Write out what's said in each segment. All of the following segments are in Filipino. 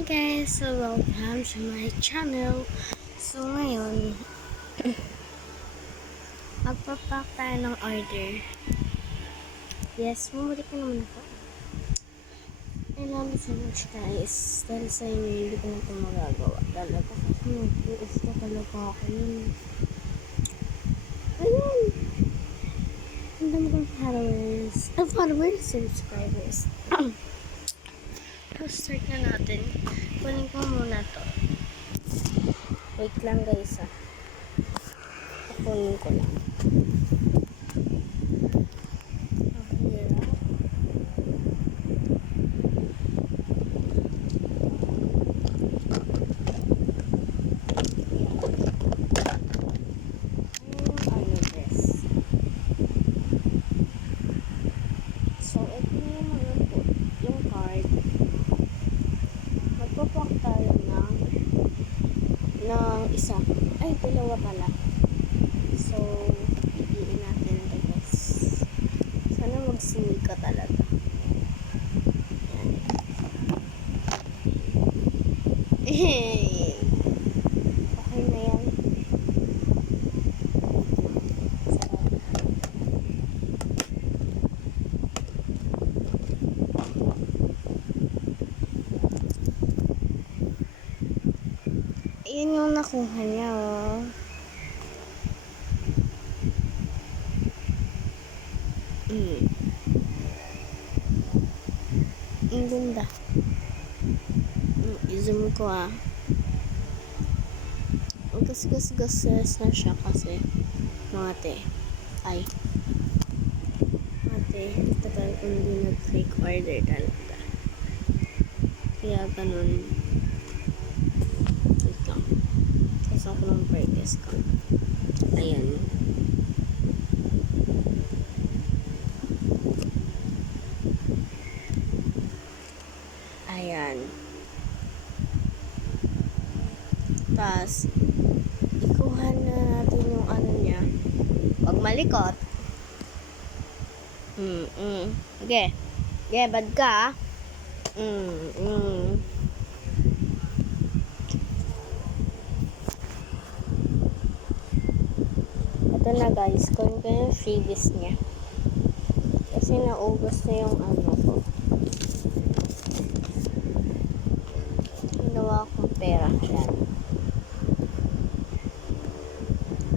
Hi guys! So welcome to my channel. So ngayon, magpapack tayo ng order. Yes, bumalik na naman ako. I love you so much guys. Dahil sa inyo, hindi ko na ito magagawa. Talaga kasi nag-uus na talaga ako yun. Ayun! Ang dami kong followers, subscribers. So start na natin. Kunin ko muna to. Wait lang guys kunin ko lang. So, ito yung card. Magpapak tayo ng isa. Ay, dalawa pala. So, piliin natin ito guys. Sana mag-sumi ka talaga. Yan. Okay na yan. Ayan yung nakuha niya, oh. Ang ganda. I-zoom ko, ah. Ang gas-gas-gas na siya kasi mga te. Ay. Mga te, tagal ko hindi nag-fake order talaga. Kaya ganun. Wait lang. Kasi ako lang purchase ko. Ayan. Ayan. Tapos, ikuha na natin yung ano niya. Huwag malikot. Okay. Okay, bad ka. Ito na guys, kunin ko yung freebies niya. Kasi naubos na yung ano ko. Ginawa akong pera. Yan.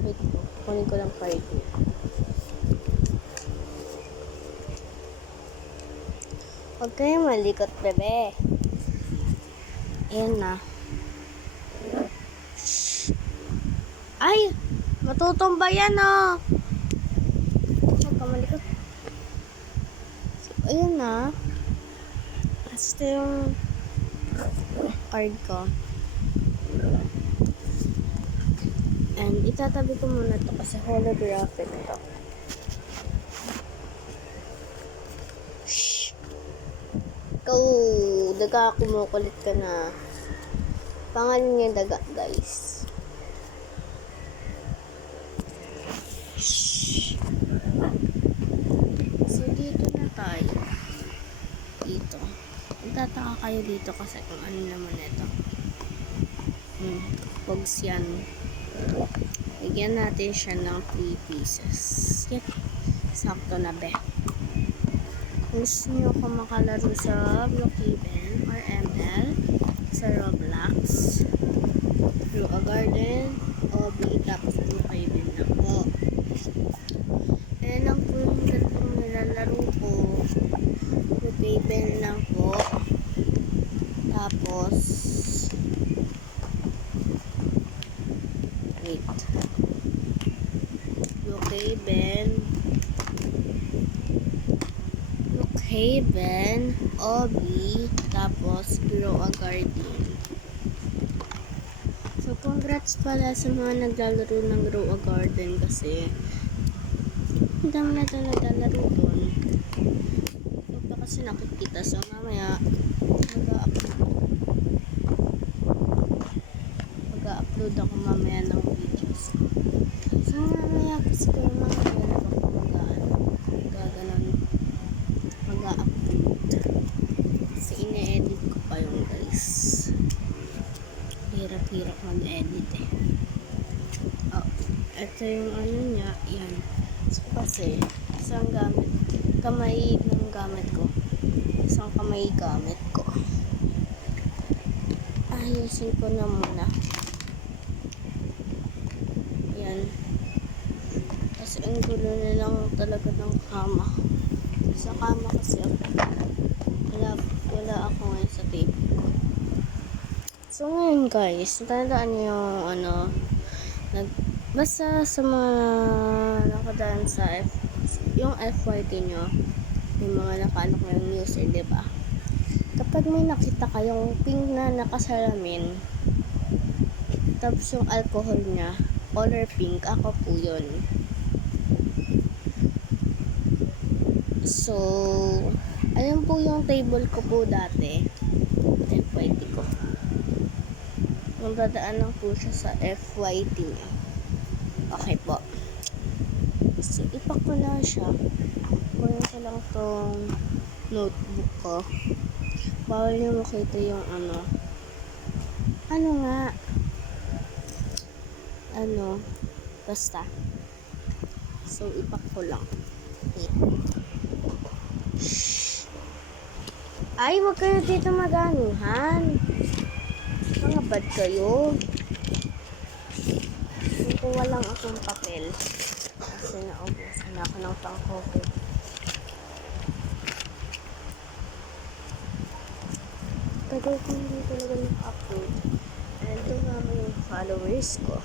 Wait po. Kunin ko lang card niya. Huwag kayong malikot, bebe. Ayan na. Ay! Matutumba yan, oh! Huwag ka malikot. So, ayan na. Ito yung card ko. And itatabi ko muna ito kasi holographic ito. Shhh! Ikaw, daga, kumukulit ka na. Pangalan niya daga, guys. Shhh! So, dito na tayo. Dito. Magtataka kayo dito kasi kung ano naman ito. Pogs yan. Bigyan natin siya ng 3 pieces. Yan. Sakto na be. Kung gusto nyo ko makalaro sa Brookhaven or ML, sa Roblox, Grow a Garden, OB, tapos Brookhaven na po. Ayan lang po yung tatlong nilalaro ko. Brookhaven lang po. Tapos, wait. Brookhaven, OB, tapos Grow a Garden. So, congrats pala sa mga naglalaro ng Grow a Garden kasi ang dami na ito naglalaro doon. Ito pa kasi nakikita. So, mamaya mag-upload ako mamaya ng videos. So, mamaya kasi kayo mga mag-upload. Kasi ine-edit ko pa yung guys. hirap mag-edit eh. Oh, ito yung ano niya, yan. So, kasi, isang kamay ng gamit ko. Isang kamay gamit ko. Ayusin ko na muna. Yan. Kasi ang gulo na lang talaga ng kama. Sa kama kasi ako. Wala ako ngayon sa table ko. So ngayon guys, natandaan niyo yung basta sa mga nakadaan sa yung FYT nyo, yung mga nakaano ko yung news eh, diba? Kapag may nakita kayong pink na nakasalamin, tapos yung alcohol niya, color pink, ako po yun. So, ayan po yung table ko po dati. FYT ko. Magdadaan lang po siya sa FYT niya. Okay po. So, ipak ko na siya. Kunin ko lang tong notebook ko. Bawal niyo makita yung basta. So, ipak ko lang. Okay. Ay, wag kayo dito maganuhan. Mga bad kayo. Kukuha lang akong papel. Kasi naubusan na ako ng pang-cover. Tagal ko hindi talaga naka-upload. And ito naman yung followers ko.